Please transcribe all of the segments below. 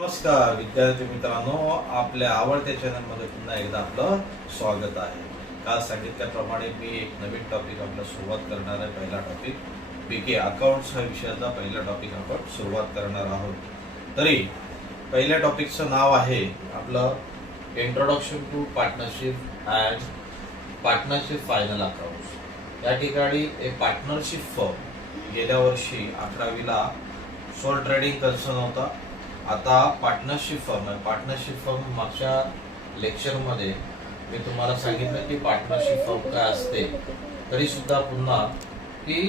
नमस्कार विद्यार्थी मित्रांनो, आपल्या आवडत्या चॅनलमध्ये पुन्हा एकदा आपलं स्वागत आहे. काल सांगितल्याप्रमाणे मी एक नवीन टॉपिक आपला सुरुवात करणार आहे. पहिला टॉपिक बीके अकाउंट्स हा विषयाचा पहिला टॉपिक आपण सुरुवात करणार आहोत. तरी पहिल्या टॉपिकचं नाव आहे आपलं introduction to partnership and partnership final accounts. या ठिकाणी एक पार्टनरशिप फर्म गेल्या वर्षी 11वीला सोल ट्रेडिंग कन्सर्न होता. आता पार्टनरशिप फर्म आहे. पार्टनरशिप फर्म मागच्या लेक्चरमध्ये मी तुम्हाला सांगितलं की पार्टनरशिप फर्म काय असते. तरी सुद्धा पुन्हा की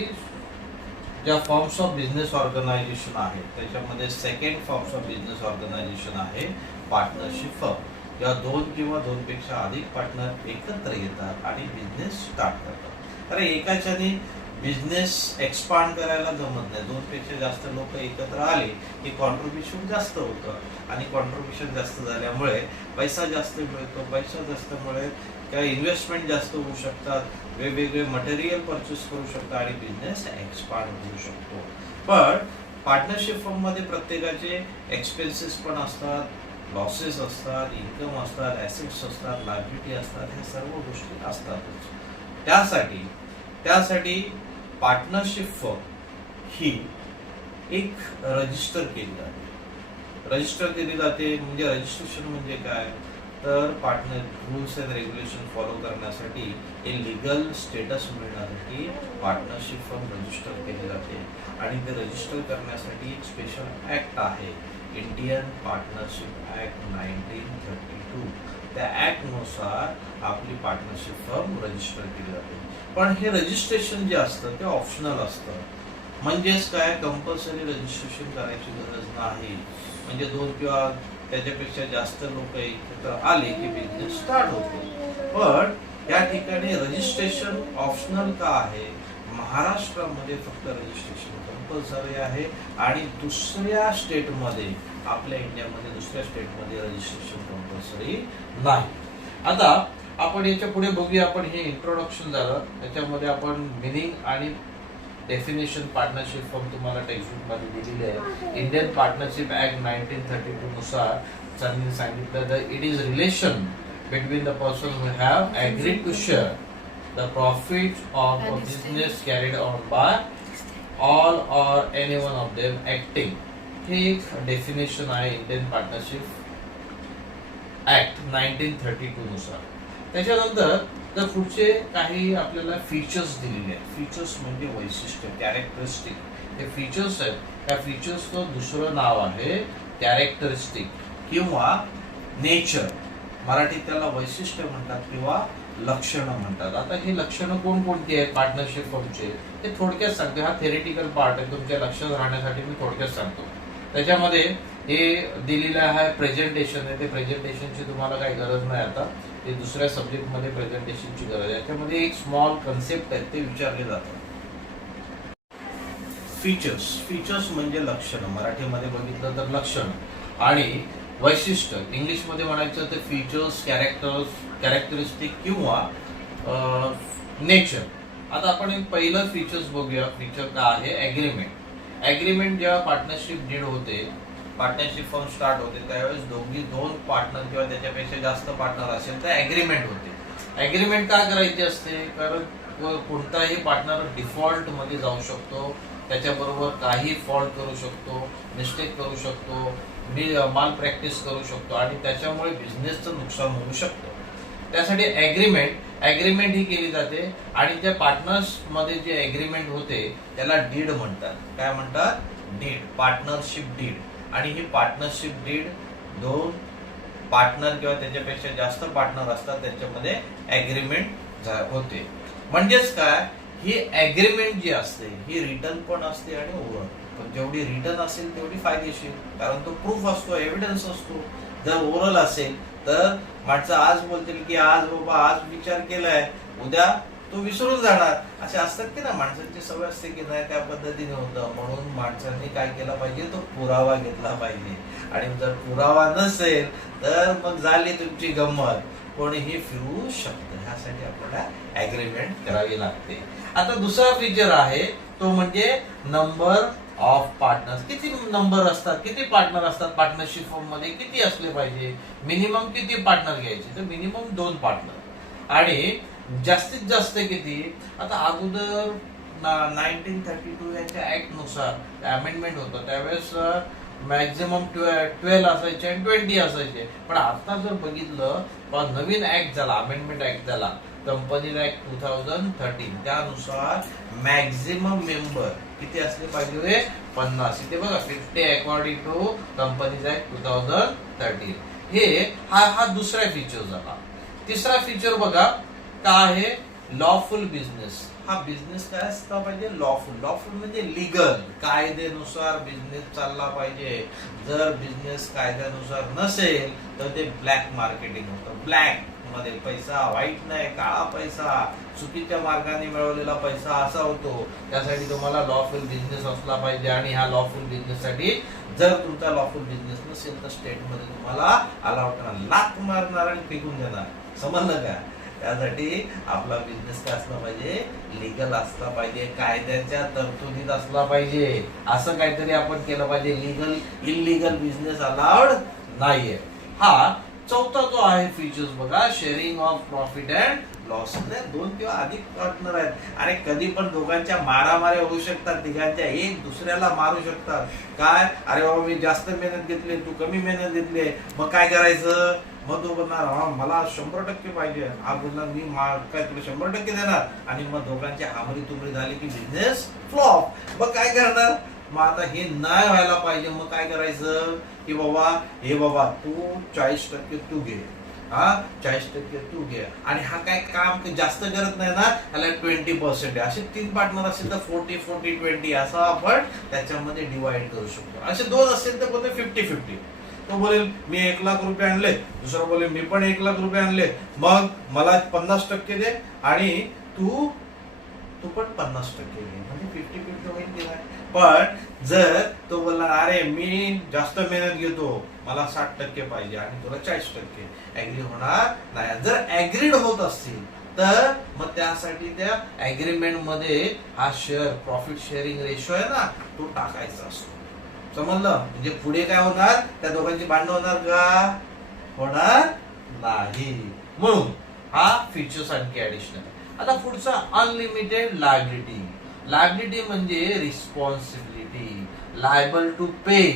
ज्या फॉर्म्स ऑफ बिझनेस ऑर्गनायझेशन आहे त्याच्यामध्ये second forms of business organisation आहे पार्टनरशिप फर्म. जेव्हा 2 किंवा 2 पेक्षा अधिक पार्टनर एकत्र येतात आणि बिझनेस स्टार्ट करतात. अरे एकाच्याने बिझनेस एक्सपांड करायला जमत नाही. 2 पेक्षा जास्त लोक एकत्र आले की कॉन्ट्रीब्युशन जास्त होतं आणि कॉन्ट्रीब्युशन जास्त झाल्यामुळे पैसा जास्त मिळतो. पैसा जास्त मुळे काय इन्व्हेस्टमेंट जास्त होऊ शकतात, वेगवेगळे मटेरियल परचेस करू शकतात आणि बिझनेस एक्सपांड होऊ शकतो. पण पार्टनरशिप फर्म मध्ये प्रत्येकाचे एक्सपेन्सेस पण असतात, लॉसेस असतात, इन्कम असतात, ॲसेट्स असतात, लायबिलिटी असतात, ह्या सर्व गोष्टी असतातच. त्यासाठी पार्टनरशिप फर्म ही एक रजिस्टर केली जाते. म्हणजे रजिस्ट्रेशन म्हणजे काय तर partner rules and regulation follow करण्यासाठी हे लीगल स्टेटस मिळण्यासाठी पार्टनरशिप फर्म रजिस्टर केली जाते. आणि ते रजिस्टर करण्यासाठी एक स्पेशल ऍक्ट आहे, इंडियन पार्टनरशिप ऍक्ट 1932. त्या ऍक्ट नुसार आपली पार्टनरशिप फर्म रजिस्टर केली जाते. पण हे रजिस्ट्रेशन जे असतं ते ऑप्शनल असतं. म्हणजेच काय, कंपल्सरी रजिस्ट्रेशन करायची गरज नाही. म्हणजे 2 किंवा त्याच्यापेक्षा जास्त लोक एकत्र आले की बिझनेस स्टार्ट होतो. पण या ठिकाणी रजिस्ट्रेशन ऑप्शनल का आहे? महाराष्ट्रामध्ये फक्त रजिस्ट्रेशन कंपल्सरी आहे आणि दुसऱ्या स्टेटमध्ये, आपल्या इंडियामध्ये दुसऱ्या स्टेटमध्ये रजिस्ट्रेशन कंपल्सरी नाही. आता आपण याच्या पुढे बघूया. आपण हे इंट्रोडक्शन झालं, त्याच्यामध्ये आपण मिनिंग आणि डेफिनेशन पार्टनरशिप फर्म तुम्हाला टेक्स्टबुक मध्ये दिलेली आहे. इंडियन पार्टनरशिप ऍक्ट 1932 नुसार त्यांनी सांगितलं that it is relation between the person who have agreed to share the profits of a business carried on by all or any one of them acting. हे एक definition आहे Indian partnership act 1932 नुसार. त्याच्यानंतर तर पुढचे काही आपल्याला features दिलेले आहेत. फीचर्स म्हणजे वैशिष्ट्य, कॅरेक्टरिस्टिक. हे फीचर्स आहेत. त्या फीचर्सचं दुसरं नाव आहे कॅरेक्टरिस्टिक किंवा नेचर. मराठीत त्याला वैशिष्ट्य म्हणतात किंवा लक्षणं म्हणतात. आता ही लक्षणं कोणकोणती आहेत पार्टनरशिप फर्मचे ते थोडक्यात सांगतो. हा थेरेटिकल पार्ट आहे, तुमच्या लक्षात राहण्यासाठी मी थोडक्यात सांगतो. त्याच्यामध्ये हे दिलेलं आहे प्रेझेंटेशन आहे. ते प्रेझेंटेशनची तुम्हाला काही गरज नाही. आता ते दुसऱ्या सब्जेक्टमध्ये प्रेझेंटेशनची गरज आहे. याच्यामध्ये एक स्मॉल कन्सेप्ट आहे, ते विचारले जातात. फीचर्स म्हणजे लक्षणं. मराठीमध्ये बघितलं तर लक्षण आणि वैशिष्ट्य. इंग्लिशमध्ये म्हणायचं तर फीचर्स, कॅरेक्टरिस्टिक किंवा नेचर. आता आपण एक पहिलं फीचर्स बघूया. फीचर काय आहे? ऍग्रीमेंट. जेव्हा पार्टनरशिप डीड होते, पार्टनरशिप फर्म स्टार्ट होते, त्यावेळेस 2 पार्टनर किंवा त्याच्यापेक्षा जास्त पार्टनर असेल तर ऍग्रीमेंट होते. ऍग्रीमेंट का करायची असते? कारण कोणताही पार्टनर डिफॉल्ट मध्ये जाऊ शकतो, त्याच्याबरोबर काही फॉल्ट करू शकतो, मिस्टेक करू शकतो, माल प्रॅक्टिस करू शकतो आणि त्याच्यामुळे बिझनेसचं नुकसान होऊ शकतं. त्यासाठी ऍग्रीमेंट ही केली जाते. आणि ज्या पार्टनर्स मध्ये जे ऍग्रीमेंट होते त्याला डीड म्हणतात. काय म्हणतात? Deed, partnership deed. आणि ही पार्टनरशिप डीड 2 पार्टनर किंवा त्याच्यापेक्षा जास्त पार्टनर असतात त्यांच्यामध्ये ऍग्रीमेंट होते. म्हणजेच काय, ही ऍग्रीमेंट जी असते ही रिटन पण असते आणि ओरल पण. जेवढी रिटन असेल तेवढी फायदेशीर, कारण तो प्रूफ असतो, एव्हिडन्स असतो. जर ओरल असेल तर माणसं आज बोलतील की आज बाबा आज विचार केलाय, उद्या तो विसरून जाणार. असे असतात की ना, माणसांची सवय असते की नाही त्या पद्धतीने होतं. म्हणून माणसांनी काय केला पाहिजे, तो पुरावा घेतला पाहिजे. आणि जर पुरावा नसेल तर मग झाली तुमची गंमत, कोणीही फिरू शकतं. ह्यासाठी आपल्याला ऍग्रीमेंट करावी लागते. आता दुसरा फीचर आहे तो म्हणजे नंबर ऑफ पार्टनर्स. किती नंबर असतात, किती पार्टनर असतात पार्टनरशिप फर्म मध्ये, किती असले पाहिजे, मिनिमम किती पार्टनर घ्यायचे, तर मिनिमम 2 पार्टनर. आणि जास्तीत जास्त किती, आता अगोदर 1932 यांच्या ऍक्ट नुसार अमेंडमेंट होतं त्यावेळेस मॅक्झिमम 12 असायचे आणि 20 असायचे. पण आता जर बघितलं नवीन ऍक्ट झाला, अमेंडमेंट ऍक्ट झाला, कंपनी ऍक्ट 2013, त्यानुसार मॅक्झिमम मेंबर किती असले पाहिजे, 50. इथे बघा 50 अकॉर्डिंग टू कंपनीज ऍक्ट 2013. हा दुसरा फीचर झाला. तिसरा फीचर बघा काय आहे, लॉफुल बिझनेस. हा बिझनेस काय असला पाहिजे, लॉफुल. लॉफुल म्हणजे लिगल, कायद्यानुसार बिझनेस चालला पाहिजे. जर बिझनेस कायद्यानुसार नसेल तर ते ब्लॅक मार्केटिंग होतं. ब्लॅक मध्ये पैसा, व्हाईट नाही, काळा पैसा, चुकीच्या मार्गाने मिळवलेला पैसा असा होतो. त्यासाठी तुम्हाला लॉफुल बिझनेस असला पाहिजे. आणि ह्या लॉफुल बिझनेस साठी जर तुमचा लॉफुल बिझनेस नसेल तर स्टेट मध्ये तुम्हाला अलाउड करणार, लाथ मारणार आणि फेकून देणार. समजलं का? त्यासाठी आपला बिझनेस काय असला पाहिजे, लीगल असला पाहिजे, कायद्याच्या तरतुदीत असला पाहिजे. असं काहीतरी आपण केलं पाहिजे. लीगल इलिगल बिझनेस अलाउड नाहीये. हा चौथा जो आहे फीचर्स बघा, sharing of profit and loss. 2 किंवा अधिक पार्टनर आहेत. अरे कधी पण दोघांच्या मारामाऱ्या होऊ शकतात, तिघांच्या एक दुसऱ्याला मारू शकतात. काय, अरे बाबा मी जास्त मेहनत घेतली, तू कमी मेहनत घेतली, मग काय करायचं, मग तो बोलणार हा मला 100% पाहिजे, हा बोलणार मी काय तुला 100% देणार. आणि मग दोघांची आमरी तुमरी झाली की बिझनेस फ्लॉप. मग काय करणार, मग आता हे नाही व्हायला पाहिजे. मग काय करायचं की बाबा हे बाबा तू 40% तू घे, हा 40% तू घे. आणि हा काय काम जास्त करत नाही ना, त्याला 20% आहे. असे 3 पार्टनर असेल तर 40-40-20 असं आपण त्याच्यामध्ये डिवाइड करू शकतो. असे 2 असेल तर बोलतो 50-50. तो बोलेल मी 1 लाख रुपये आणले, दुसरा बोलेल मी पण 1 लाख रुपये आणले, मग मला 50% दे आणि तू पण 50% घे, म्हणजे 50-50 होईल की नाही. पण जर तो बोलला अरे मी जास्त मेहनत घेतो, मला 60% पाहिजे आणि तुला 40%, ऍग्री होणार नाही. जर ऍग्रीड होत असतील तर मग त्यासाठी त्या ऍग्रीमेंट मध्ये हा शेअर प्रॉफिट शेअरिंग रेशो आहे ना, तो टाकायचा असतो. समजलं? म्हणजे पुढे काय होणार, त्या दोघांची भांडण होणार का, होणार नाही. म्हणून हा फीचर्स आणखी ऍडिशनल. आता पुढचा अनलिमिटेड लायबिलिटी. लायबिलिटी म्हणजे रिस्पॉन्सिबिलिटी, लायबल टू पे.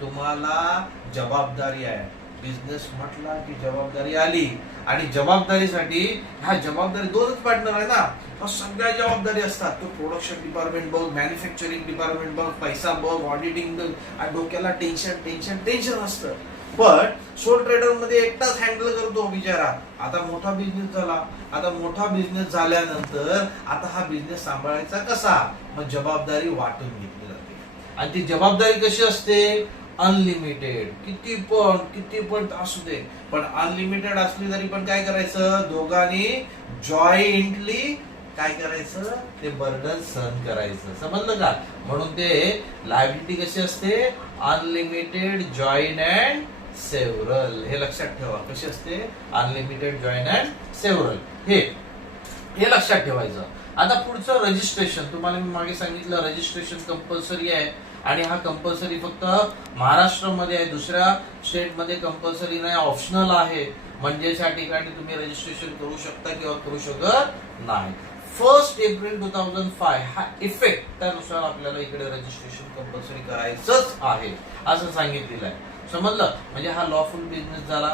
तुम्हाला जबाबदारी आहे. बिझनेस म्हटला की जबाबदारी आली. आणि जबाबदारीसाठी ह्या जबाबदारी 2च पार्टनर आहे ना, सगळ्या जबाबदारी असतात. तो प्रोडक्शन डिपार्टमेंट बघ, मॅन्युफॅक्चरिंग डिपार्टमेंट बघ, पैसा बघ, ऑडिटिंग बघ, आणि डोक्याला टेन्शन असतं. पण सोल ट्रेडर मध्ये एकटाच हँडल करतो बिचारा. आता मोठा बिझनेस झाला, आता मोठा बिझनेस झाल्यानंतर आता हा बिझनेस सांभाळायचा कसा, मग जबाबदारी वाटून घेतली जाते. आणि ती जबाबदारी कशी असते, अनलिमिटेड. किती पण असू दे, पण अनलिमिटेड असली तरी पण काय करायचं, दोघांनी जॉईंटली काय करायचं, ते बर्डन सहन करायचं. समजलं का? म्हणून ते लायबिलिटी कशी असते, अनलिमिटेड, जॉईन अँड सेव्हरल. हे लक्षात ठेवा. कशी असते, अनलिमिटेड, जॉईन अँड सेव्हरल. हे लक्षात ठेवायचं. आता पुढचं रजिस्ट्रेशन. तुम्हाला मी मागे सांगितलं रजिस्ट्रेशन कंपल्सरी आहे. आणि हा कंपल्सरी फक्त महाराष्ट्रामध्ये आहे, दुसऱ्या स्टेटमध्ये कंपल्सरी नाही, ऑप्शनल आहे. म्हणजे या ठिकाणी तुम्ही रजिस्ट्रेशन करू शकता किंवा करू शकत नाही. 1 एप्रिल 2005 हा इफेक्ट, त्यानुसार आपल्याला इकडे रजिस्ट्रेशन कंपल्सरी करायचंच आहे असं सांगितलेलं आहे. समजलं? म्हणजे हा लॉफुल बिझनेस झाला.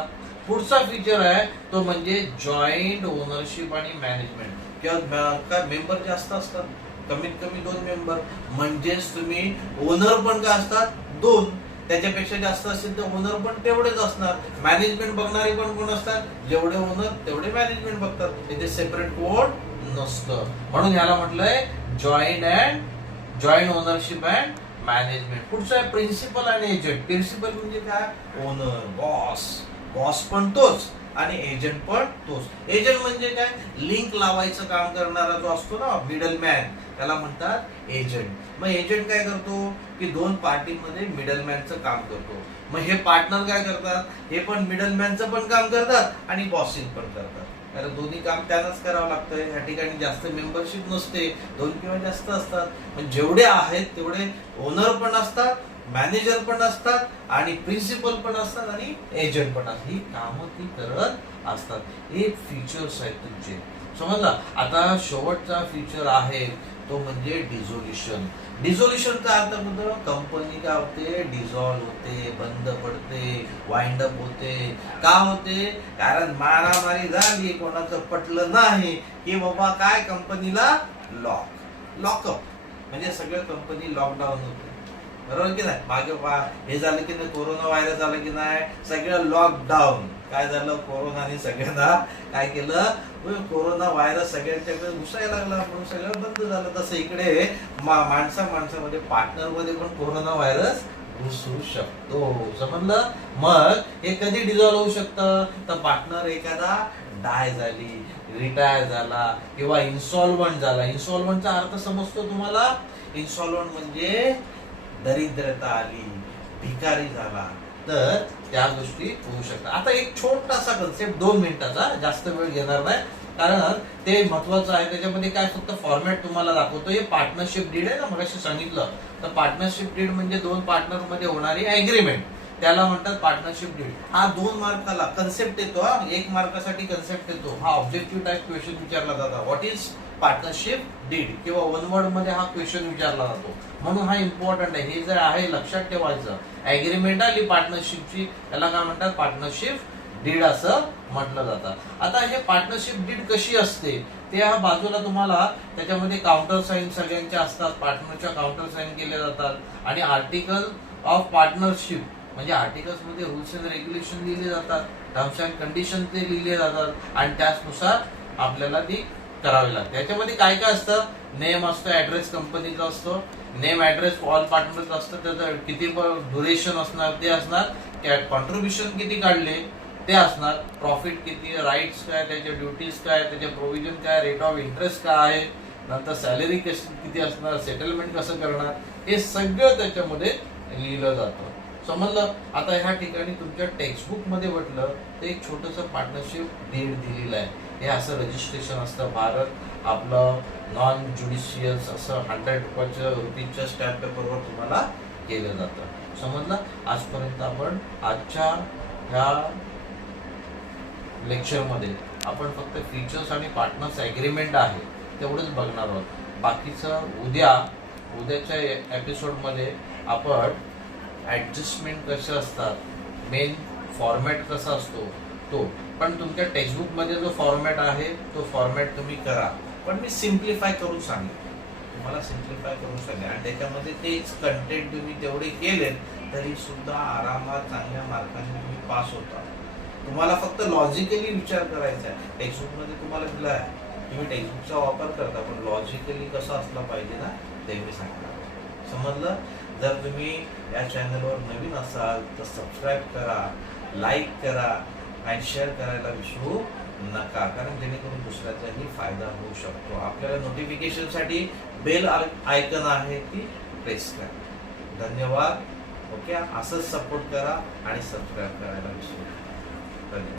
पुढचा फीचर आहे तो म्हणजे जॉईंट ओनरशिप आणि मॅनेजमेंट. किंवा मेंबर जास्त असतात, कमीत कमी 2 मेंबर, म्हणजेच तुम्ही ओनर पण काय असतात 2, त्याच्यापेक्षा जास्त असेल तर ओनर पण तेवढेच असणार. मॅनेजमेंट बघणारे पण कोण असतात, जेवढे ओनर तेवढे मॅनेजमेंट बघतात. इथे सेपरेट कोड नसतं. म्हणून याला म्हटलंय जॉईंट ओनरशिप अँड मॅनेजमेंट. पुढचं आहे प्रिन्सिपल आणि एजंट. प्रिन्सिपल म्हणजे काय, ओनर, बॉस पण तोच आणि एजंट पण तोच. एजंट म्हणजे काय, लिंक लावायचं काम करणारा जो असतो ना, मिडलमॅन, त्याला म्हणतात एजंट. मग एजंट काय करतो की 2 पार्टीमध्ये मिडलमॅनचं काम करतो. मग हे पार्टनर काय करतात, हे पण मिडलमॅनचं पण काम करतात आणि बॉसिंग पण करतात. कारण दोन्ही काम त्यांनाच करावं लागतं. ह्या ठिकाणी जास्त मेंबरशिप नसते, 2 किंवा जास्त असतात, पण जेवढे आहेत तेवढे ओनर पण असतात, मॅनेजर पण असतात आणि प्रिन्सिपल पण असतात आणि एजंट पण असतात. ही कामं ती करत असतात. हे फीचर्स आहेत तुमचे, समजला. आता शेवटचा फीचर आहे तो म्हणजे डिझोल्युशन. डिझोल्युशनचा अर्थ म्हणजे कंपनी काय होते, डिझॉल्व होते, बंद पडते, वाइंड अप होते. का होते? कारण मारामारी झाली, कोणाचं पटलं नाही की बाबा काय कंपनीला लॉकअप, म्हणजे सगळं कंपनी लॉकडाऊन होते, बरोबर की नाही. मागे हे झालं की नाही, कोरोना व्हायरस झालं की नाही, सगळं लॉकडाऊन. काय झालं, कोरोनाने सगळ्यांना काय केलं, कोरोना व्हायरस सगळ्यांच्याकडे घुसायला लागला, म्हणून सगळं बंद झालं. तसं इकडे माणसामध्ये पार्टनरमध्ये पण कोरोना व्हायरस घुसू शकतो, समजलं. मग हे कधी डिझॉल्व होऊ शकतं, तर पार्टनर एखादा डाय झाली, रिटायर झाला किंवा इन्सॉल्वंट झाला. इन्सॉल्वंटचा अर्थ समजतो तुम्हाला? इन्सॉल्वंट म्हणजे दरिद्रता आली, भिकारी झाला, तर त्या गोष्टी होऊ शकतात. आता एक छोटासा कन्सेप्ट 2 मिनिटाचा, जास्त वेळ घेणार नाही कारण ते महत्वाचं आहे. त्याच्यामध्ये काय फक्त फॉर्मॅट तुम्हाला दाखवतो. हे पार्टनरशिप डीड आहे ना, मगाशी सांगितलं. तर पार्टनरशिप डीड म्हणजे 2 पार्टनर मध्ये होणारी अग्रीमेंट, त्याला म्हणतात पार्टनरशिप डीड. हा 2 मार्काला कन्सेप्ट येतो, 1 मार्कासाठी कन्सेप्ट येतो. हा ऑब्जेक्टिव्ह टाइप क्वेश्चन विचारला जातो, व्हॉट इज पार्टनरशिप डीड, किंवा 1 वर्ड मध्ये हा क्वेश्चन विचारला जातो, म्हणून हा इम्पॉर्टंट आहे. हे जे आहे लक्षात ठेवायचं. अग्रीमेंट आली पार्टनरशिपची, त्याला काय म्हणतात, पार्टनरशिप डीड असं म्हटलं जातं. आता हे पार्टनरशिप डीड कशी असते, ते हा बाजूला तुम्हाला त्याच्यामध्ये काउंटर साइन सगळ्यांच्या असतात, पार्टनरच्या काउंटर साइन केले जातात आणि आर्टिकल ऑफ पार्टनरशिप म्हणजे आर्टिकल्स मध्ये रूल्स अँड रेग्युलेशन लिहिले जातात, टर्म्स अँड कंडिशन ते लिहिले जातात आणि त्यानुसार आपल्याला ती करावी लागते. याच्यामध्ये काय काय असतं, नेम असतं, ऍड्रेस कंपनीचा असतो, नेम ऍड्रेस ऑल पार्टनर्स असतं, त्याचं किती ड्युरेशन असणार ते असणार, कॉन्ट्रीब्युशन किती काढले ते असणार, प्रॉफिट किती, राईट्स काय, त्याचे ड्युटीज काय, त्याचे प्रोव्हिजन काय, रेट ऑफ इंटरेस्ट काय आहे, नंतर सॅलरी किती असणार, सेटलमेंट कसं करणार, हे सगळं त्याच्यामध्ये लिहिलं जातं, समजलं. आता ह्या ठिकाणी तुमच्या टेक्स्टबुक मध्ये म्हटलं तर एक छोटंसं पार्टनरशिप डीड दिलेलं आहे. हे असं रजिस्ट्रेशन असतं. भारत आपलं नॉन ज्युडिशियल असं 100 रुपीच्या स्टॅम्प पेपरवर तुम्हाला केलं जातं, समजलं. आजपर्यंत आपण आजच्या ह्या लेक्चर मध्ये आपण फक्त फीचर्स आणि पार्टनर्स अग्रीमेंट आहे तेवढंच बघणार आहोत. बाकीचं उद्याच्या एपिसोड मध्ये आपण ऍडजस्टमेंट कसे असतात, मेन फॉर्मॅट कसा असतो तो, पण तुमच्या टेक्स्टबुक मध्ये जो फॉर्मॅट आहे तो फॉर्मॅट तुम्ही करा, पण मी सिम्प्लिफाय करून सांगेन, तुम्हाला सिम्प्लिफाय करून सांगेन आणि त्याच्यामध्ये तेच कंटेंट तुम्ही तेवढे केले तरी सुद्धा आरामात चांगल्या मार्काने तुम्ही पास होता. तुम्हाला फक्त लॉजिकली विचार करायचा आहे. टेक्स्टबुक मध्ये तुम्हाला दिलं आहे, तुम्ही टेक्स्टबुकचा वापर करता, पण लॉजिकली कसं असलं पाहिजे ना ते मी सांगणार, समजलं. जर तुम्ही या चॅनलवर नवीन असाल तर सबस्क्राईब करा, लाईक करा आणि शेअर करायला विसरू नका, कारण जेणेकरून दुसऱ्याचाही फायदा होऊ शकतो. आपल्याला नोटिफिकेशनसाठी बेल आयकन आहे ती प्रेस करा. धन्यवाद. ओके, असंच सपोर्ट करा आणि सबस्क्राईब करायला विसरू नका. धन्यवाद.